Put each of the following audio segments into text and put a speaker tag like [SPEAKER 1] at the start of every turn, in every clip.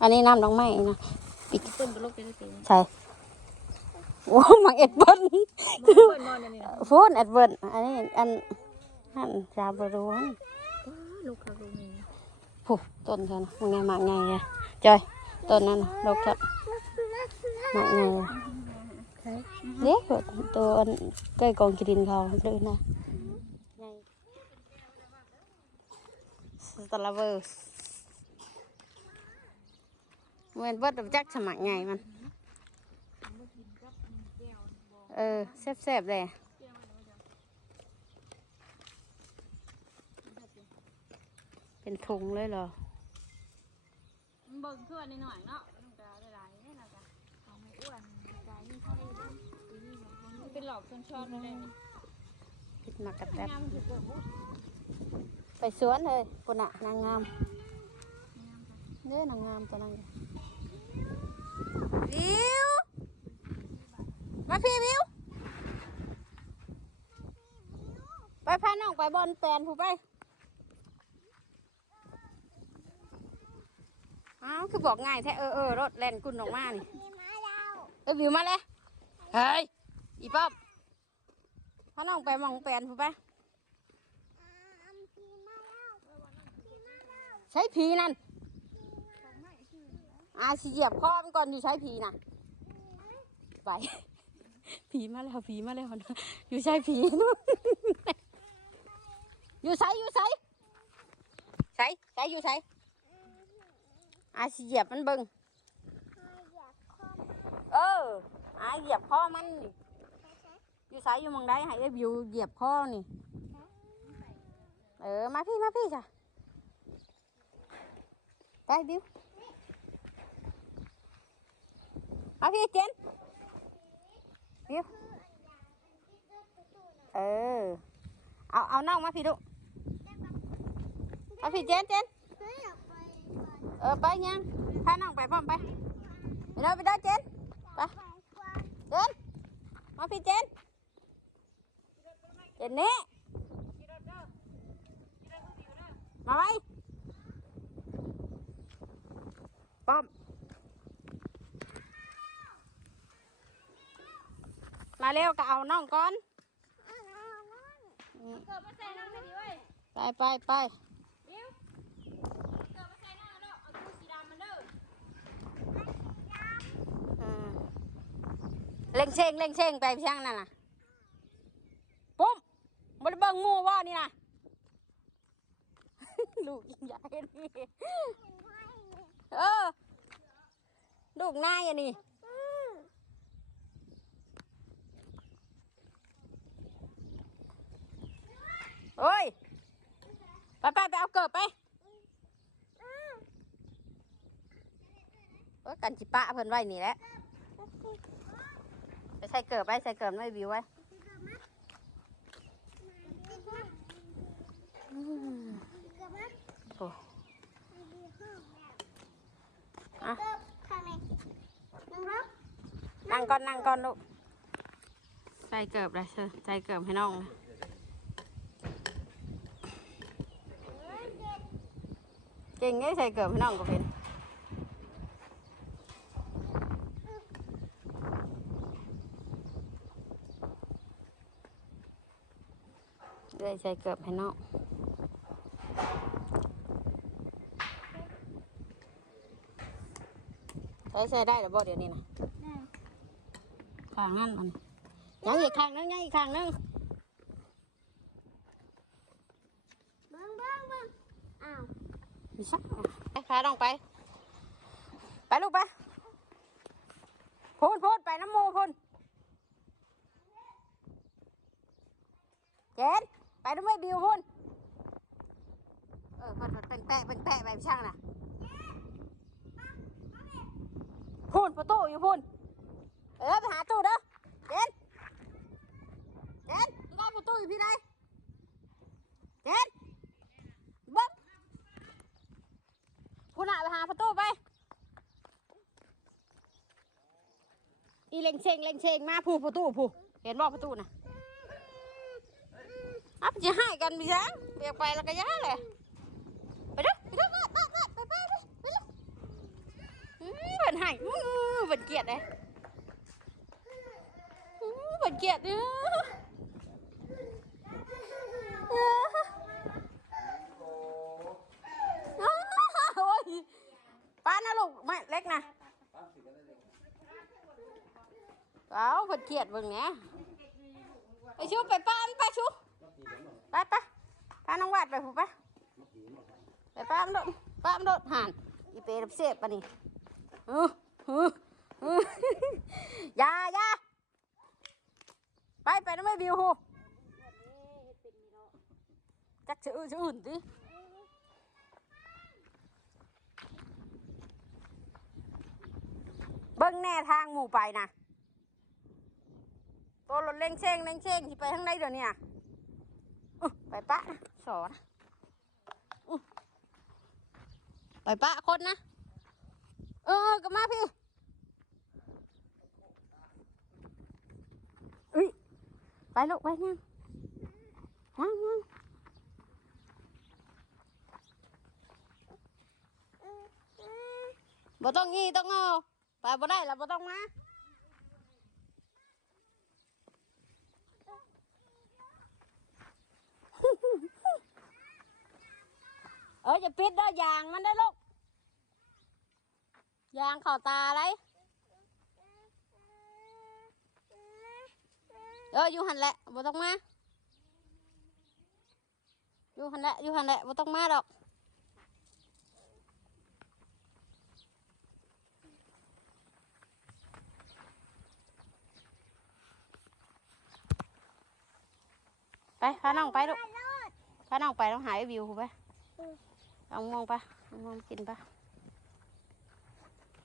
[SPEAKER 1] อันนี้น้ำดอกไม้นะ
[SPEAKER 2] เปิ้นก็ลกจะได้เป็น
[SPEAKER 1] ใช่โอ้หมักเอ็ดเบิ้ล
[SPEAKER 2] เปิ้นนอนอันนี้นะ
[SPEAKER 1] ฟูนเอ็ดเบิ้ลอันนี้อันอันจาบรูน
[SPEAKER 2] ลูกค่ะลูกนี่
[SPEAKER 1] ผู้ต้นเท่านะมันไงหมากไงเลยจอยต้นนั้นน่ะดอกจับหมากไงเลยเล็กตัวอันใกล้กองกิดินเขาเลยนะไงสตาร์เวอร์ เหมือนเบิดจักสมัครไงมัน เออแซ่บๆเลยเป็นถุงเลยเหรอ
[SPEAKER 2] เบิ่งเพื่อนหน่อยเนาะมันก็หลายๆนี่นะจ๊ะเอาไม่อ้วนกายนี่เท่านี้มันเป็นหลอกชอนๆเลยนี่
[SPEAKER 1] พิดมากระแตบ
[SPEAKER 2] งามสุดเกิด
[SPEAKER 1] ไปสวนเลยปุ่นอะนางงามเด้อนางงามตัวนั้น วิว มาพี่วิว ไปพาน้องไปบอลแปลนผู้ไปอ้าวคือบอกง่ายแท้เออเออรถแลนกุนออกมานี่เออวิวมาเลยเฮ้ยอีป๊อบพาน้องไปมองแปลนผู้ไปใช้ผีนั่น อาสิเหยียบคอมันก่อนอยู่ใช้ผีนะไป ผีมาแล้วผีมาแล้วนะอยู่ใช้ผีนู่นอยู่ใช้อยู่ใช้ใช้ใช้อยู่ใช้อาสิเหยียบมันเบิ่งเอออาเหยียบคอมันนี่อยู่ใช้อยู่มองได้ให้ได้วิวเหยียบคอนี่ เออมาพี่มาพี่จ้ะไปบิว เอาพี่เจนบิวเออเอาเอาน้องมาพี่ดูเอาพี่เจนเจนเออไปยังพาน้องไปพร้อ มาเร็วก็เอาน้องก่อน
[SPEAKER 2] เกิดมาใส่น้ำให้ดีเว้ย
[SPEAKER 1] ไปไปไป
[SPEAKER 2] บิวเกิดมาใส่น้ำแล้วเอาตู้สีดำมันเด้อ
[SPEAKER 1] เล่งเชงเล่งเชงไปช่างนั่นน่ะปุ๊บมันเบิ่งงูว่านี่นะลูกยิงใหญ่นี่เออลูกนายอันนี้โอ้ยไปไปไปเอาเกิบไปเอ้ยกันจิปะเพิ่นไว้นี่แหละไปใส่เกิบไปใส่เกิบไม่วิวไว้โอ้อะนั่งก่อนนั่งก่อนลูกใส่เกิบเลยเชิญใส่เกิบให้น้องเล เก่งไงใส่เกิบให้น้องก็เป็นเลยใส่เกือบให้น้องใช้ใช้ได้หรือบ่เดี๋ยวนี้นะข้างนั่นมันยังอีกข้างนึงยังอีกข้างนึง
[SPEAKER 3] เบิ้งเบิ้งเบิ้งอ้าว
[SPEAKER 1] อีสักไป พาน้องไป ไปลูกไปพูนพูนไปน้ำมูพูนเจนไปน้ำไม่บิวพูนเออพอแต่งแตะเป็นแตะไปช่างน่ะพูนประตูอยู่พูนเออไปหาตู้เด้อเจนเจนรอประตูอยู่พี่ไหนเจนเบิ้ง คุณอะไปหาประตูไป อีเล็งเชงเล็งเชงมาผูประตูผูเห็นบอกประตูนะอัพจะให้กันไปยังเบียกไปแล้วก็ย้าเลยไปด้อไปด้อไปไปไปไปไปไปไปเลยให้อื้เป็นเกียดเลยเป็นเกียดเนี่ยโอ้ยป้านะ ล็กนะเอาเป็นเกียดเบิ่งเนี่ยไปชูไปป้ามันไปชูไปไปป้าน้องวาดไปผูไปไปป้ามันโดดป้ามันโดดหันอีเปรย์เสียบปะนี่อืออืออืออยายาไปไปนะไม่บิวหูจักชื่อชื่ออื่นดิ เบิ้งแน่ทางหมู่ไปนะตัวรถเล่งเช่งเล่งเช่งที่ไปทางไหนเดี๋ยวนี้นะไปปะนะสอนนะอื้อไปปะคนนะ เออกลับมาพี่อุ้ยไปลูกไปยังยังยังบ่ต้องงี้ต้องเอา ไปบ่ได้แล้วบ่ต้องมาเออจะปิดเด้ยางมันได้ลูกยางเข่าตาอะไรเอออยู่หันแหละบ่ต้องมาอยู่หันแหละอยู่หันแหละบ่ต้องมาดอก พาน้องไปลูกพาน้องไปต้องหายวิวไปเอามองไปเอามองกินไป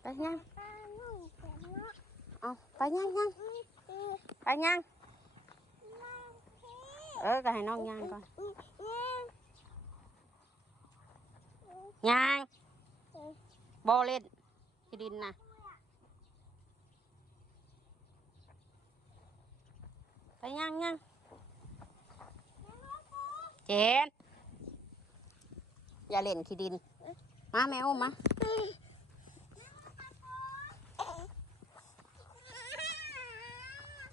[SPEAKER 1] ไปยัง
[SPEAKER 3] ป้างเข็มเนาะ
[SPEAKER 1] เอาไปยังยังไปยัง
[SPEAKER 3] มาพี่
[SPEAKER 1] เออก็ให้น้องยังก่อนยังบอเล่นที่ดินนะไปยังยัง จน อย่าเล่นขี้ดิน มาแมวมา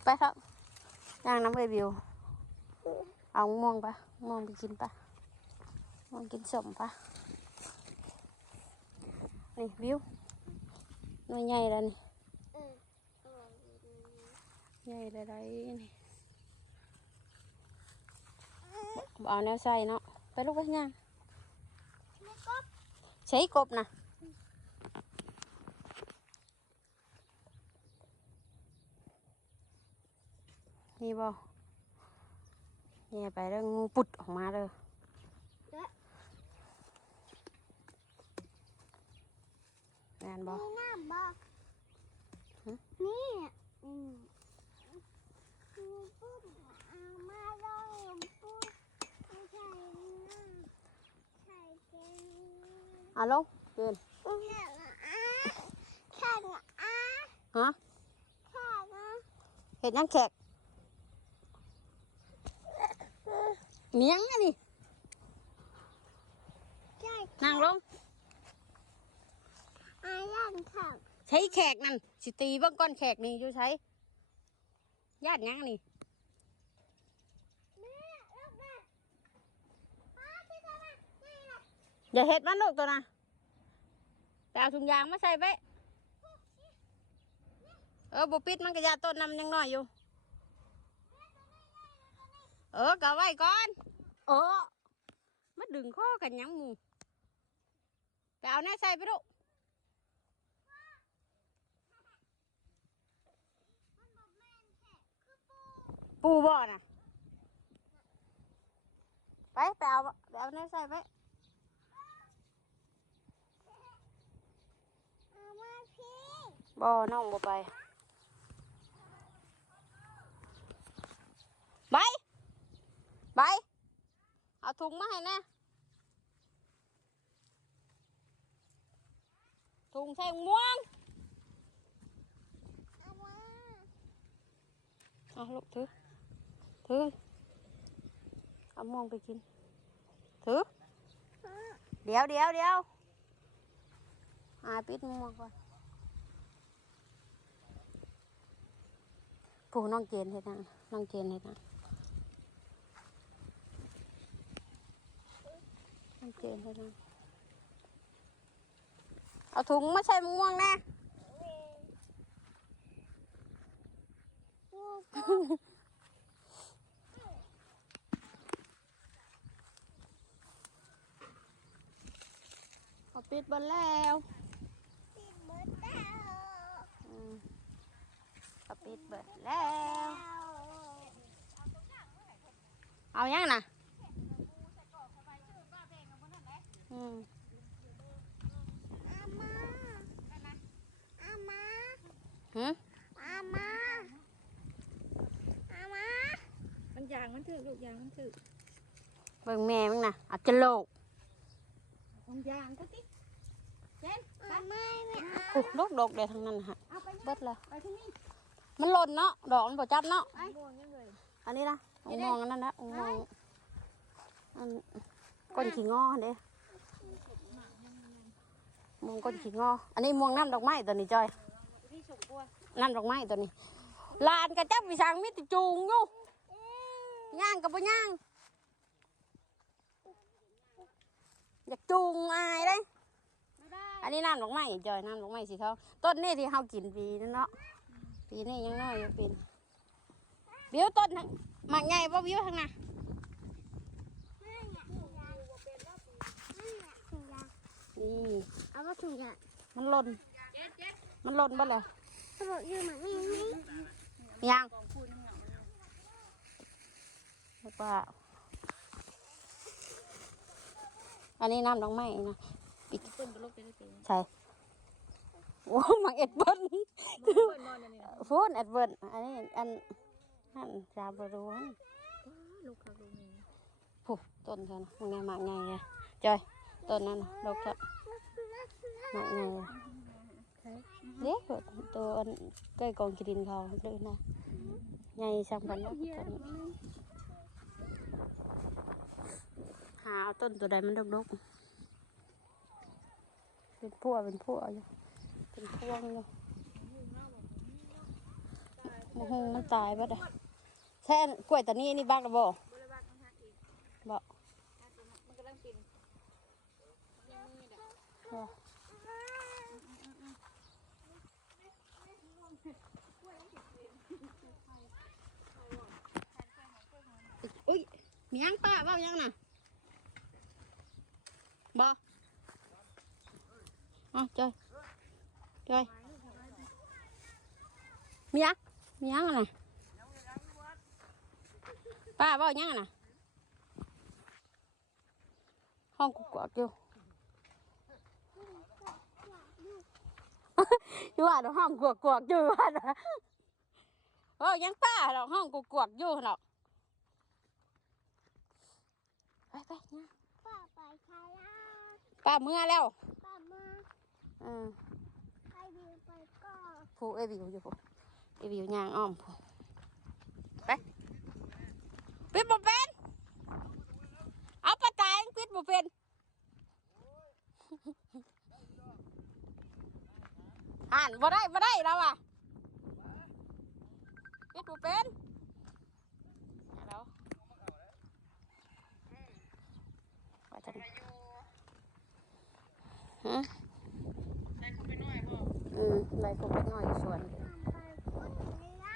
[SPEAKER 1] ไปครับย่างน้ำเบบิว เอาม่วงปะม่วงไปกินปะม่วงกินสมปะนี่บิวหน่วยใหญ่แล้วนี่
[SPEAKER 3] อือ
[SPEAKER 1] ใหญ่เลยได้นี่บ่ เอาแนวใส่เนาะ ไปลูกไปย่าง
[SPEAKER 3] ไม่ก็
[SPEAKER 1] ใช้กบนะนี่บ่แย่ไปแล้วงูปุดออกมาเลย
[SPEAKER 3] เด้อ
[SPEAKER 1] แม่นบ่
[SPEAKER 3] มีน้ำบ่
[SPEAKER 1] ฮะ
[SPEAKER 3] นี่อืมอืมปุ๊บเอามาลงปุ๊บใส่น้ำใส่เกลื อ
[SPEAKER 1] เอาลงเดิน
[SPEAKER 3] แค่นะอะแค่นะอะ
[SPEAKER 1] ฮะ
[SPEAKER 3] แค่นะ
[SPEAKER 1] เห็ดหยังแขกเมียงอันนี้
[SPEAKER 3] ใช่
[SPEAKER 1] นั่งลง
[SPEAKER 3] อายันค่ะ
[SPEAKER 1] ใช้แขกนั่นสิตีเบ้างก้อนแขกนี่อยู่ใช้ญาติหยังนี่
[SPEAKER 3] แม่ลูกแม่ป้าที่ทำไมนี่แหละ
[SPEAKER 1] อย่าเห็ดมันลูกตัวนะแต่เอาถุงยางมาใส่ไว้เออบุปิดมันก็ยาต้นน้ำยังน้อยอยู่ เออกะไว้ก่อนเออมาดึงข้อกันยังหมูแต่เอาแน่ใส่ไปลูกปูบ่อน่ะไปไปเอาไปเอาแน่ใส่ไป
[SPEAKER 3] เอามาพี่
[SPEAKER 1] บ่น้องบ่ไป ไป ไป เอาถุงมาให้แน่ถุงใส่ม่วง
[SPEAKER 3] เอามา
[SPEAKER 1] เอาลูกถือ ถือ เอาม่วงไปกิน ถือ
[SPEAKER 3] อะ
[SPEAKER 1] เดี๋ยวเดี๋ยวเดี๋ยวอาปิดม่วงก่อน ผู้น้องเจนเฮ็ดหยังน้องเจนเฮ็ดหยังน้องเจนเฮ็ดหยังเอาถุงมาใส่ม่วงแน่เขาปิดบันแล้ว
[SPEAKER 3] ปิดหมดแล้ว
[SPEAKER 1] อืม เขาปิดเบิดแล้ว เอายังนะอืม
[SPEAKER 3] อามาอามา
[SPEAKER 1] หืม
[SPEAKER 3] อามาอามา
[SPEAKER 2] มันยางมันถือลูกยางมันถือ
[SPEAKER 1] เบิ่งแม่มึงนะอาจจะโลก
[SPEAKER 2] มันยางก็ติเจน
[SPEAKER 3] อามาไม่เอา
[SPEAKER 1] โอ้ดกดกเลยทั้งนั้นฮะ
[SPEAKER 2] เอาไป
[SPEAKER 1] เบิดเลย
[SPEAKER 2] ไปที่นี่
[SPEAKER 1] มันหล่นเนาะ ดอกมันบ่จับเนาะ
[SPEAKER 2] ไอ้ม่วงยังเลย
[SPEAKER 1] อันนี้นะองมองอันนั้นนะองมองอันก้นขี้งอเด้มองก้นขี้งอ อันนี้มองน้ำดอกไม้ตัวนี้จอย
[SPEAKER 2] พี่ฉกบัว
[SPEAKER 1] น้ำดอกไม้ตัวนี้ ลานกระจับวิสังมิตรจูงอยู่ย่างกับบ่ย่าง อยากจูงอายเลย
[SPEAKER 2] ไม่ได้
[SPEAKER 1] อันนี้น้ำดอกไม้จอยน้ำดอกไม้สีทอง ต้นนี้ที่เฮากินปีนั่นเนาะ ปีนี้ยังน้อยอยู่ปีนบิวต้นน่ะหมากใหญ่บ่บิวทางน่ะ
[SPEAKER 3] ไม่อยากถุงยางไม่อยากถุงยาง
[SPEAKER 1] นี่
[SPEAKER 3] เอาว่าถุงยาง
[SPEAKER 1] มันหล่น
[SPEAKER 2] เจ็ดเจ็ด
[SPEAKER 1] มันหล่นบ่เลย
[SPEAKER 3] สรุปอยู่เหมือนนี่นี่
[SPEAKER 1] ยัง
[SPEAKER 2] กองคูน้ำหนักมัน
[SPEAKER 1] แล้วก็อันนี้น้ำดอกไม้นะ
[SPEAKER 2] ต้นก็ลูกไปได้เต็ม
[SPEAKER 1] ใช่โอ้หมักเอ็ดเบิ้ล
[SPEAKER 2] มันเปิดนอนอันนี้นะ
[SPEAKER 1] ฟูนเอ็ดเบิ้ลอันนี้อันนั่นจาบรูน
[SPEAKER 2] ลูกเขาลูกนี้
[SPEAKER 1] ผู้ต้นเท่านะมันไงหมากไงเลยจอยต้นนั้นน่ะดอกเถอะหมากไงเลยเล็กกว่าตัวอันใกล้กองกิดินเขาเลยนะไงช่างพันนะต้นนี้หาเอาต้นตัวใดมันดกๆเป็นพัวเป็นพัวอยู่เป็นพวงอยู่ มะฮงมันตายปะเด้อแช่นกล้วยตัวนี้นี่บ้าระบ่
[SPEAKER 2] บริวารมันหักอีก
[SPEAKER 1] บ่
[SPEAKER 2] มันกำลังกินยังมีเด็ก
[SPEAKER 1] บ่อุ้ยมียังป้าบ้ายังน่ะบ่อ๋อจอยจอยมียัง มียังอะไรป้าเบ้ายังอะน่ะห้องกุกกวักอยู่อยู่ว่าเราห้องกวกกวกอยู่ว่าเราเออยังป้าเราห้องกวกกวกอยู่เราไปไปนะ
[SPEAKER 3] ป้าไปชาลา
[SPEAKER 1] ป้าเมื่อแล้ว
[SPEAKER 3] ป้ามา
[SPEAKER 1] อืม
[SPEAKER 3] ใครวิวไปก็
[SPEAKER 1] ผู้เอวิวอยู่ผู้ เอวิวยางอ้อมผู้ไปปิดบ่เป็น เอาปลาตายปิดบ่เป็นอ่านบ่ได้บ่ได้แล้วอะปิดบ่เป็นเอาแล้วไปจะดูฮะอืมไรก็ไปน้อยอยู่สวน
[SPEAKER 3] ทำไปคนเรือ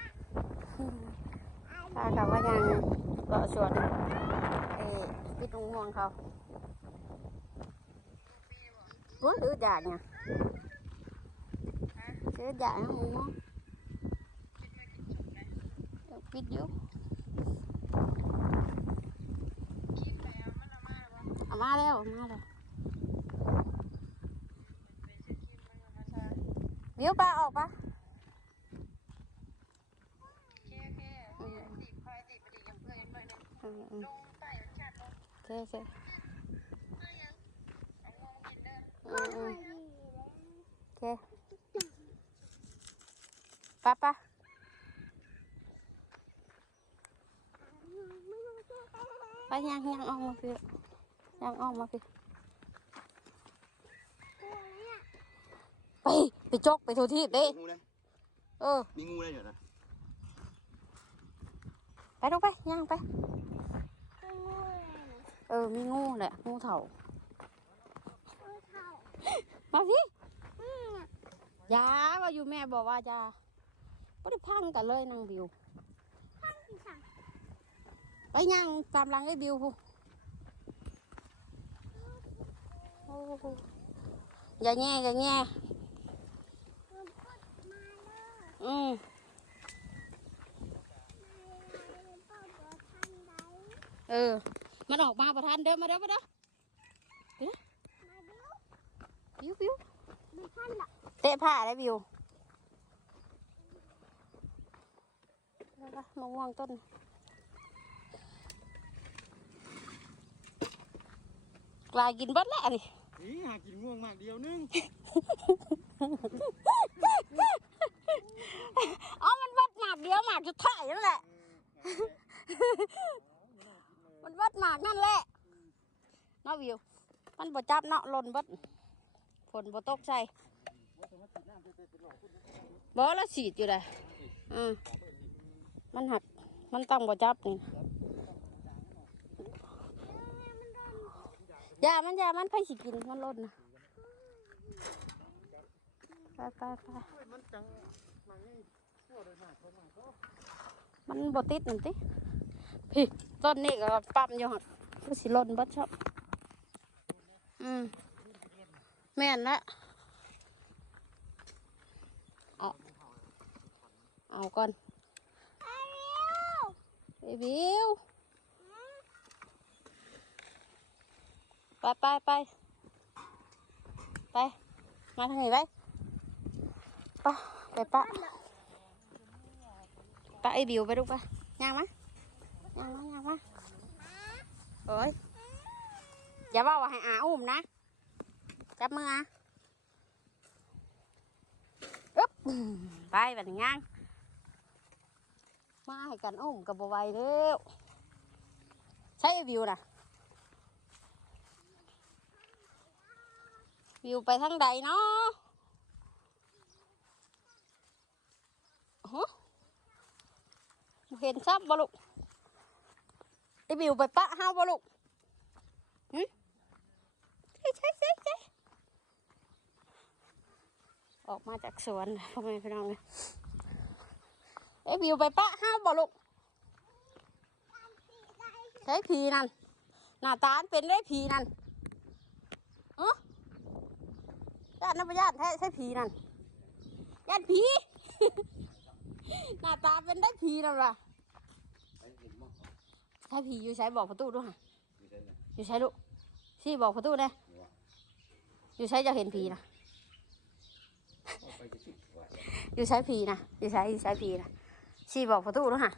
[SPEAKER 1] ถ้ากับว่ายังเลาะสวนเอ้ปิดงวงเขารู้หรือจ่าเนี่ยซื้อจ่าให้มึงมั้งเดี๋ยวปิดอยู่เอามาแล้วเอามาแล้วเดี๋ยวปลาออกปะ อืมอืมโอเคโอเคอืมอืมโอเคไปไปไปยังยังออกมาพี่ยังออกมาพี่ไปไปจกไปโทรทีบเด้
[SPEAKER 4] งูนะ
[SPEAKER 1] เออ
[SPEAKER 4] มีงูเลยเดี๋ยวนะ
[SPEAKER 1] ไปลงไปย่างไป
[SPEAKER 3] ก็งูเลยนะ
[SPEAKER 1] เออ มีงูแหละ งูเถ่า
[SPEAKER 3] งูเท่า
[SPEAKER 1] มาสิ
[SPEAKER 3] อืมน่ะ
[SPEAKER 1] ยาว่าอยู่แม่บอกว่าจะไม่ได้พังกันเลยนางบิว
[SPEAKER 3] ข้างที่สั่ง
[SPEAKER 1] ไปย่างตามหลังไอ้บิวพูโอ้โหอย่าแง่อย่าแง่
[SPEAKER 3] มันพูดมาเลย
[SPEAKER 1] อืม
[SPEAKER 3] มาเลยพ่อบอกทันใด
[SPEAKER 1] เออ มันออกมาประทานเดินมาเด้อมาเด้อ
[SPEAKER 3] มาดู
[SPEAKER 1] บิวบิว
[SPEAKER 3] ไม่ทันหรอก
[SPEAKER 1] เตะผ้าได้บิวแล้วก็มะม่วงต้นกลายกินเบัดแล้วนี่
[SPEAKER 4] นี่หากินง่วงมากเดียวนึง
[SPEAKER 1] อ๋อมันวัดหมากเดียวหมากจุดถ่ายนั่นแหละ มันวัดหมากนั่นแหละเนาะวิว มันบ่จับเนาะหล่นเบัดฝนบ่ตกใส่บ่แล้วสีดอยู่เลยอืมมันหัก มันต้องบ่จับนี่ยามันยามันไผสิกิน มันลนนะไปไปไป
[SPEAKER 4] มันจัวเลยมากเขามากเขา
[SPEAKER 1] มันบ่ติดนั่นติ พี่ต้นนี้ก็ปั๊มอยู่หั่นคือสิล่นบัดชอบอืมแม่นละเอาเอาก่อน
[SPEAKER 3] ไอ้เร็ว
[SPEAKER 1] ไอ้บิวไปไปไปไป มาทางไหนไปไปไปปะปะไอบิวไปลูกไปย่างม ย่างมะย่างมะเอ้ยอย่าว่าว่าให้อาอุ้มนะ จับมืออะอึ๊บไปแบบนี้ย่างมาให้กันอุ้มกับบไหวเร็วใช้วิวนะวิวไปทางใดเนาะเห็นซับบลูก ไอ้วิวไปปะห้าวบ่ลูกหึใช่ใช่ใช่ใช่ออกมาจากสวนพ่อแม่พี่น้องเลยไอ้บิวไปปะห้าวบ่ลูกใช้ผีนั่นหน้าตาเป็นได้ผีนั่นเออญาตินับญาติแท้ใช้ผีนั่นญาติผีหน้าตาเป็นได้ผีนั่นว่ะ ใช้ผีอยู่ใช้บอกประตูด้วยค่ะอยู่ใช้ลูกซี่บอกประตูได้อยู่ใช้จะเห็นผีนะอยู่ใช้ผีนะอยู่ใช้อยู่ใช้ผีนะชีบอกประตูด้วยฮะ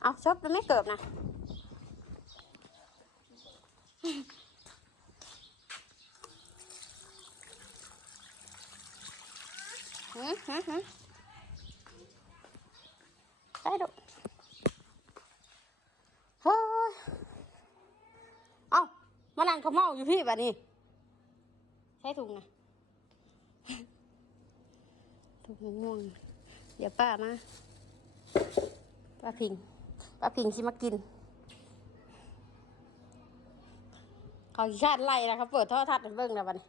[SPEAKER 1] เอาชอบมันไม่เกิบนะหืมหืมหืมได้ดูเฮ้ย เอา มานั่งเขาเมาอยู่พี่แบบนี้ ใช้ถุงนะถุงม่วง เดี๋ยวป้ามาป้าพิงป้าพิงชิมากินเขาขี้ขาดไล่แล้วเขาเปิดท่อทัศน์ให้เบิ่งแล้วบันี้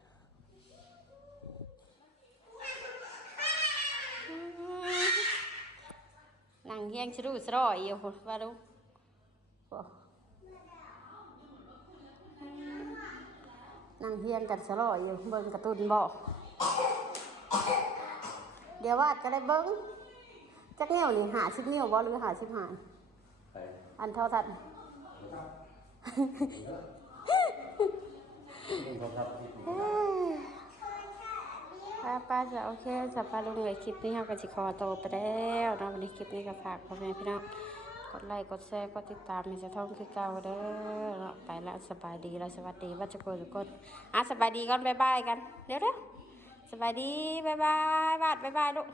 [SPEAKER 1] นั่งเฮียงชรูสรอยอยู่ว่าดู นั่งเฮียงกันสรอยอยู่เบิ่งการ์ตูนบ่เดี๋ยววาดก็ได้เบิ่งจักแนวนี่หาชิบนิ้วบ่หรือหาชิบหายอันเท่าทันป้าป้าจะโอเคจะป้าลงเลยคลิปนี้เราก็สิขอโตไปแล้วเนาะวันนี้คลิปนี้ก็ฝากพ่อแม่พี่น้อง กดไลค์กดแชร์กดติดตามมีจะท่องคือเก่าเด้อเนาไปแล้วสบายดีแล้วสวัสดีว่าจะโกทุกคนอะสบายดีก่อนบ๊ายบายกันเดี๋ยวเด้อสบายดีบ๊ายบายบาดบ๊ายบายลูก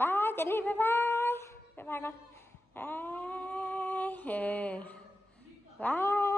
[SPEAKER 1] บายเจนนี่บายบายบายบายก่อนบายเฮ้บาย